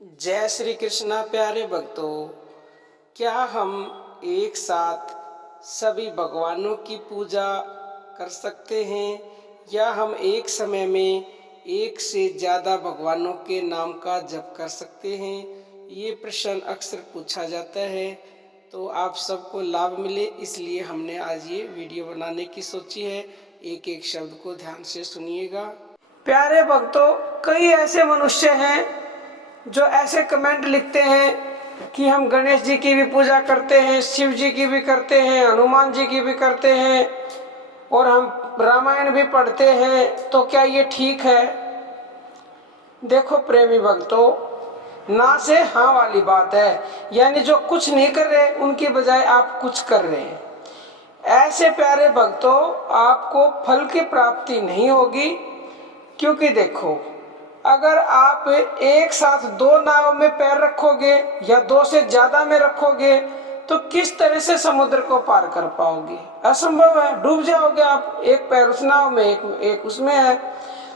जय श्री कृष्णा। प्यारे भक्तों, क्या हम एक साथ सभी भगवानों की पूजा कर सकते हैं या हम एक समय में एक से ज़्यादा भगवानों के नाम का जप कर सकते हैं? ये प्रश्न अक्सर पूछा जाता है, तो आप सबको लाभ मिले इसलिए हमने आज ये वीडियो बनाने की सोची है। एक एक शब्द को ध्यान से सुनिएगा। प्यारे भक्तों, कई ऐसे मनुष्य हैं जो ऐसे कमेंट लिखते हैं कि हम गणेश जी की भी पूजा करते हैं, शिव जी की भी करते हैं, हनुमान जी की भी करते हैं और हम रामायण भी पढ़ते हैं, तो क्या ये ठीक है? देखो प्रेमी भक्तों, ना से हाँ वाली बात है, यानी जो कुछ नहीं कर रहे उनकी बजाय आप कुछ कर रहे हैं। ऐसे प्यारे भक्तों, आपको फल की प्राप्ति नहीं होगी, क्योंकि देखो, अगर आप एक साथ दो नाव में पैर रखोगे या दो से ज्यादा में रखोगे तो किस तरह से समुद्र को पार कर पाओगे? असंभव है, डूब जाओगे आप। एक पैर उस नाव में, एक उसमें है।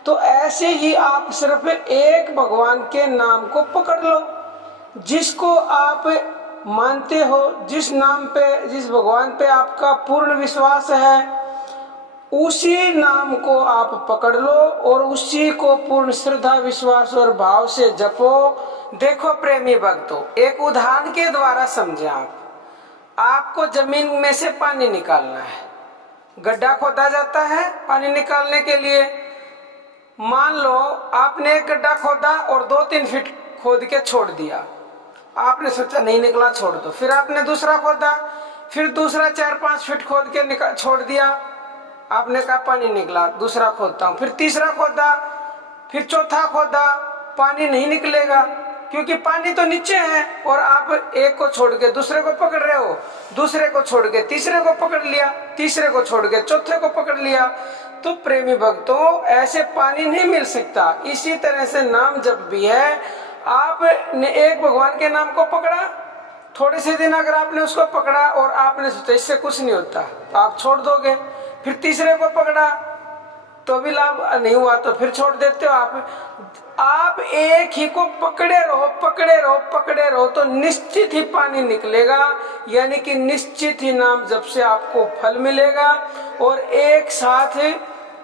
तो ऐसे ही आप सिर्फ एक भगवान के नाम को पकड़ लो, जिसको आप मानते हो, जिस नाम पे, जिस भगवान पे आपका पूर्ण विश्वास है, उसी नाम को आप पकड़ लो और उसी को पूर्ण श्रद्धा, विश्वास और भाव से जपो। देखो प्रेमी भक्तों, एक उदाहरण के द्वारा समझे आपको जमीन में से पानी निकालना है। गड्ढा खोदा जाता है पानी निकालने के लिए। मान लो आपने एक गड्ढा खोदा और 2-3 फीट खोद के छोड़ दिया। आपने सोचा नहीं निकला, छोड़ दो। फिर आपने दूसरा खोदा, फिर दूसरा 4-5 फीट खोद के छोड़ दिया। आपने कहा पानी निकला, दूसरा खोदता हूँ। फिर तीसरा खोदा, फिर चौथा खोदा, पानी नहीं निकलेगा, क्योंकि पानी तो नीचे है और आप एक को छोड़ के दूसरे को पकड़ रहे हो, दूसरे को छोड़ के तीसरे को पकड़ लिया, तीसरे को छोड़ के चौथे को पकड़ लिया। तो प्रेमी भक्तों, ऐसे पानी नहीं मिल सकता। इसी तरह से नाम जप भी है। आपने एक भगवान के नाम को पकड़ा, थोड़े से दिन अगर आपने उसको पकड़ा और आपने सोचा इससे कुछ नहीं होता, तो आप छोड़ दोगे। फिर तीसरे को पकड़ा तो भी लाभ नहीं हुआ, तो फिर छोड़ देते हो आप एक ही को पकड़े रहो, पकड़े रहो, पकड़े रहो, तो निश्चित ही पानी निकलेगा। यानी कि निश्चित ही नाम जब से आपको फल मिलेगा। और एक साथ,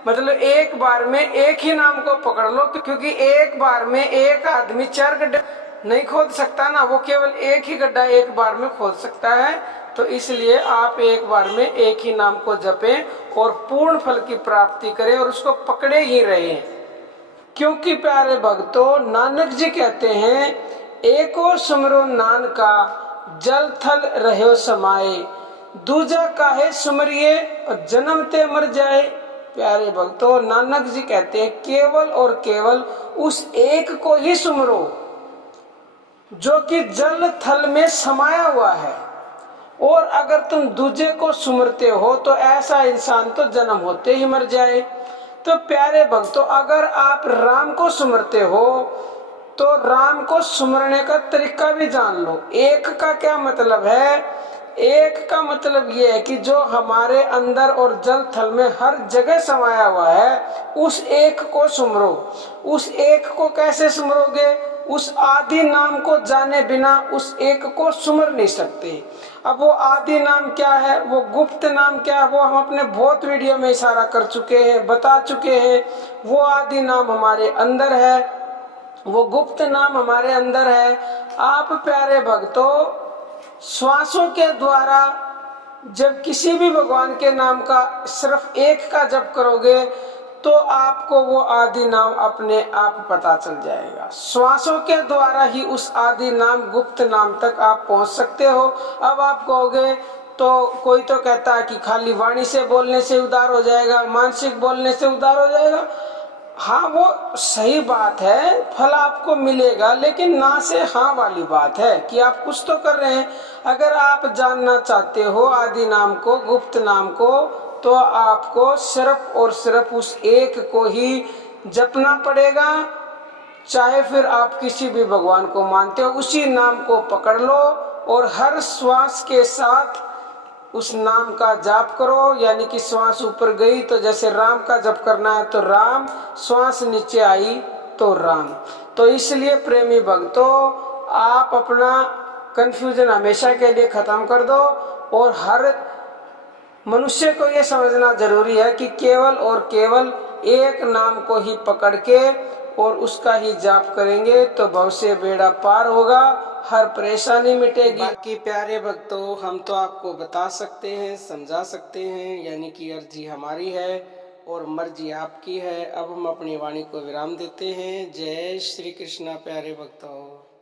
मतलब एक बार में एक ही नाम को पकड़ लो, क्योंकि एक बार में एक आदमी 4 गड्ढे नहीं खोद सकता ना, वो केवल एक ही गड्ढा एक बार में खोद सकता है। तो इसलिए आप एक बार में एक ही नाम को जपें और पूर्ण फल की प्राप्ति करें और उसको पकड़े ही रहें। क्योंकि प्यारे भक्तों, नानक जी कहते हैं, एको सुमरो नान का जल थल रहो समाये, दूजा काहे सुमरिए और जन्म ते मर जाए। प्यारे भक्तों, नानक जी कहते हैं, केवल और केवल उस एक को ही सुमरो जो कि जल थल में समाया हुआ है। और अगर तुम दूजे को सुमरते हो तो ऐसा इंसान तो जन्म होते ही मर जाए। तो प्यारे भक्तों, अगर आप राम को सुमरते हो तो राम को सुमरने का तरीका भी जान लो। एक का क्या मतलब है? एक का मतलब ये है कि जो हमारे अंदर और जल थल में हर जगह समाया हुआ है, उस एक को सुमरो। उस एक को कैसे सुमरोगे? उस आदि नाम को जाने बिना उस एक को सुमर नहीं सकते। अब वो आदि नाम क्या है, वो गुप्त नाम क्या है, वो हम अपने बहुत वीडियो में इशारा कर चुके हैं, बता चुके हैं। वो आदि नाम हमारे अंदर है, वो गुप्त नाम हमारे अंदर है। आप प्यारे भक्तों, श्वासों के द्वारा जब किसी भी भगवान के नाम का सिर्फ एक का जप करोगे तो आपको वो आदि नाम अपने आप पता चल जाएगा। श्वासों के द्वारा ही उस आदि नाम, गुप्त नाम तक आप पहुंच सकते हो। अब आप कहोगे, तो कोई तो कहता है कि खाली वाणी से बोलने से उद्धार हो जाएगा, मानसिक बोलने से उद्धार हो जाएगा। हाँ, वो सही बात है, फल आपको मिलेगा, लेकिन ना से हाँ वाली बात है कि आप कुछ तो कर रहे हैं। अगर आप जानना चाहते हो आदि नाम को, गुप्त नाम को, तो आपको सिर्फ और सिर्फ उस एक को ही जपना पड़ेगा। चाहे फिर आप किसी भी भगवान को मानते हो, उसी नाम को पकड़ लो और हर श्वास के साथ उस नाम का जाप करो। यानी कि श्वास ऊपर गई तो जैसे राम का जप करना है तो राम, श्वास नीचे आई तो राम। तो इसलिए प्रेमी भक्तों, आप अपना कन्फ्यूजन हमेशा के लिए खत्म कर दो और हर मनुष्य को यह समझना जरूरी है कि केवल और केवल एक नाम को ही पकड़ के और उसका ही जाप करेंगे तो भव से बेड़ा पार होगा, हर परेशानी मिटेगी। बाकी प्यारे भक्तों, हम तो आपको बता सकते हैं, समझा सकते हैं, यानी कि अर्जी हमारी है और मर्जी आपकी है। अब हम अपनी वाणी को विराम देते हैं। जय श्री कृष्णा प्यारे भक्तों।